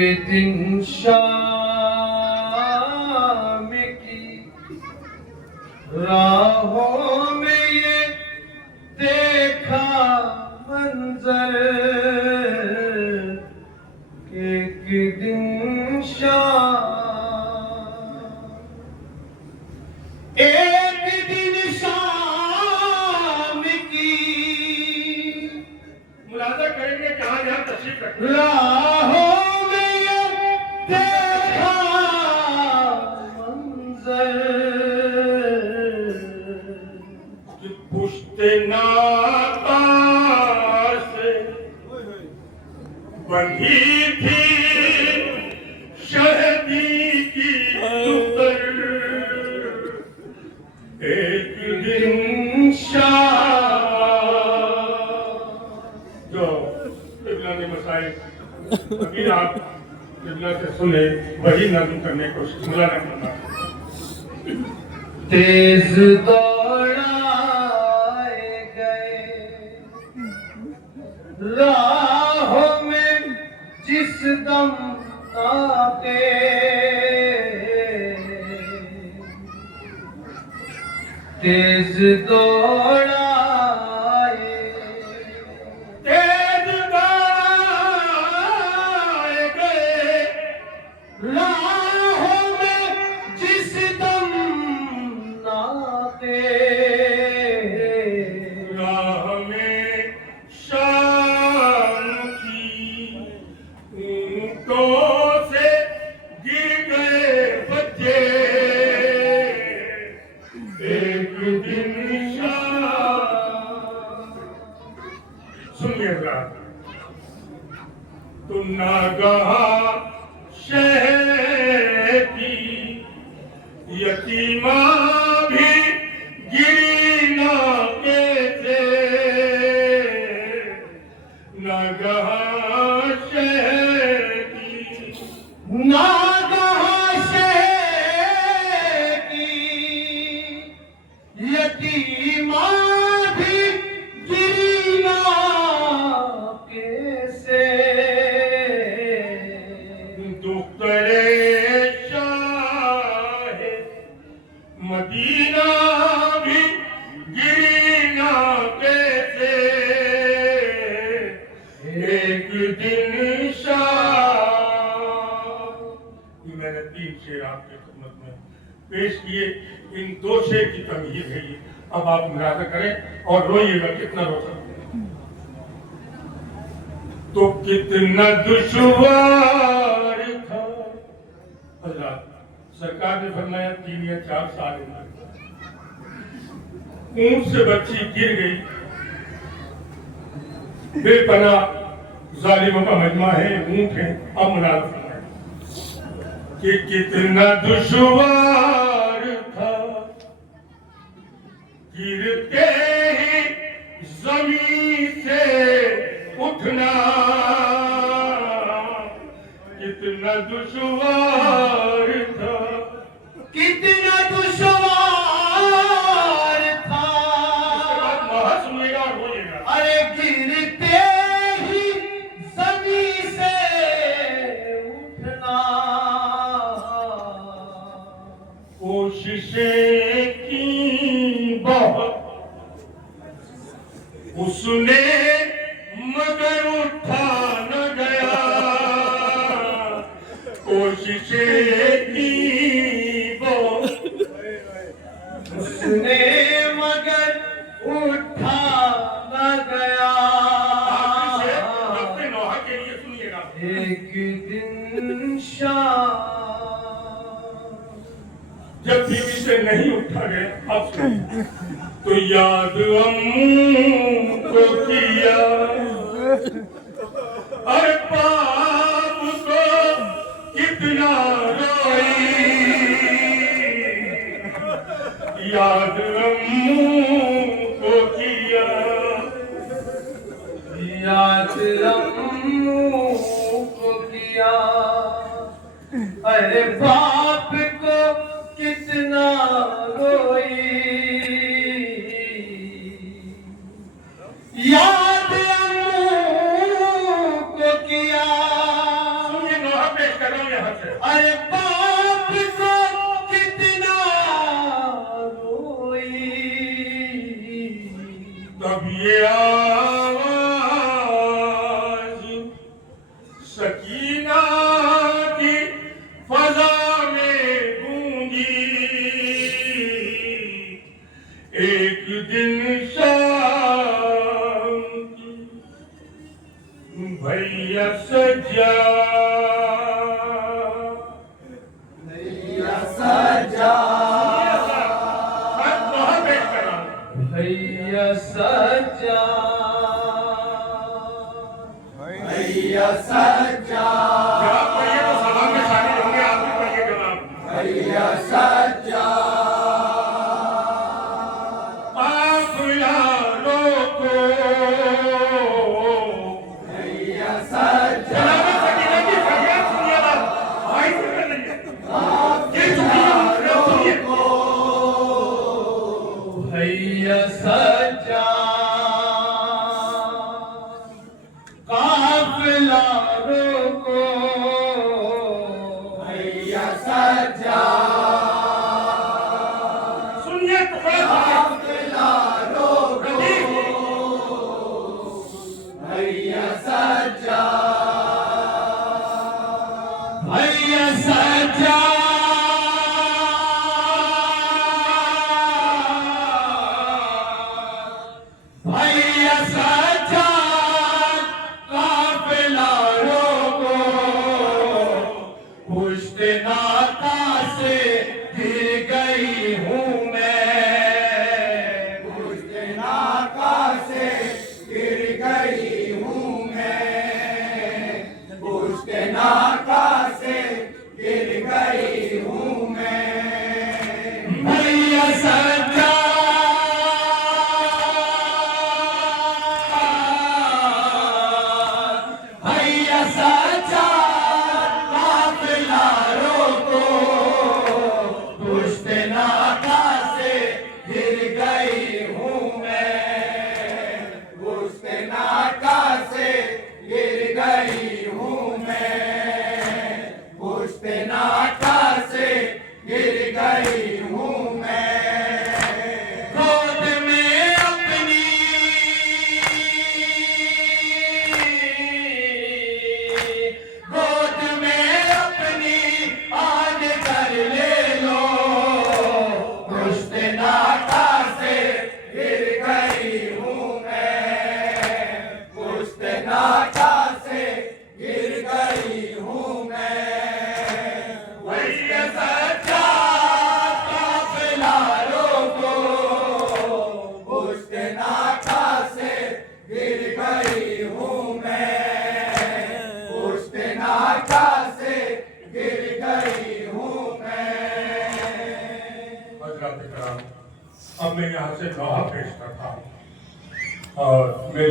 दिन शाम की राहों में ये देखा मंजर, एक दिन शाम की मुलाजा करेंगे जहाँ जहाँ तशरीफ रखें। राहों में ये देखा मंजर, कि पुश्ते नाता से बंधी थी शहदी की दुपर, एक दिन जो किबला ने मसाइल अभी आप किबला से सुने वही नज़्म करने की कोशिश मुलाना करना। तेज दौड़ाए गए राहों में जिस दम आते, तेज दौड़ाए गए राहों में जिस दम आते, राह में शाम की ऊँटों से गिर गए बच्चे, एक दिन शाम। सुनिए तो नागहा शहर की यतीमा भी गिरी नाके से, नागहा शहर की नागहा शहर की यतीमा भी गिरी नाके से, दुख्तरे शाहे मदीना भी गिरी नाके से, एक दिन शाम। मैंने 3 शेर आपकी खिदमत में पेश किए, इन 2 शेर की तमहीद है ये। अब आप मुलाजा करें और रोइएगा कितना रो सकते हैं। तो कितना दुश्वार था, अल्लाह सरकार ने फरमाया 3 या 4 साल उम्र, ऊंट से बच्ची गिर गई, बेपना जालिमों का मजमा है, ऊंट है। अब मुलाजा फरमाया कि कितना दुश्वार था गिरते ही जमीन से उठना, कितना दुश्वार था, कितना दुश्वार था। सुनिएगा और बोलिएगा। अरे गिरते ही जमीन से उठना, कोशिशें की बहुत उसने मगर उठा न गया, कोशिशें की बहुत उसने मगर उठा न गया। रफ्ते नौहा के लिए सुनिएगा। एक दिन शाम जब बीवी से नहीं उठा गया, अब सुनिए, तो याद अम्मू को किया, अरे बाप को कितना रोई, याद अम्मू को किया, याद अम्मू को किया, अरे बाप को कितना रोई, याद अम्मू को किया। सुनिए नौहा अरे बाप को कितना रोई, तब ये आवाज सकीना की फजा में गूंजी। एक दिन शाम की भैया सजा, भैया सजा, बहुत बैठ कर भैया सजा, भैया सजा, जवाब पढ़िए तो सभा में शामिल होंगे। आप भी पढ़िए जवाब। भैया सजा, काफिला रोको, भैया सजा, जनाब सकीना की फरियाद सुनिए। बात भाई से कर लीजिए। ये सुनिए, भैया सजा, काफिला रोको, भैया सजा, सुनिए टुकड़ा काफिला रोको, भैया सजा, भैया सजा, भैया सजा, काफिला रोको, पुष्ट नाता से गिर गई हूँ मैं, पुष्ट नाता से गिर गई हूँ मैं, पुष्ट नाता से गिर गई हूँ मैं, भैया सजा, भैया सजा, काफिला रोको, पुष्ट नाता से गिर गई हूँ मैं, पुष्ट नाता से गिर गई हूँ मैं, पुष्ट नाता से गिर गई हूँ मैं, गोद में अपनी, गोद में अपनी आज कर ले लो, पुष्ट नाता से गिर गई हूँ मैं, पुष्ट नाता से गिर गई हूँ मैं, भैया सजा, काफिला रोको, पुष्ट नाता से गिर गई हूँ मैं, पुष्ट नाता से गिर गई हूँ मैं। हजरात इकराम, अब मैं यहाँ से दोहा पेश करता हूँ और मैं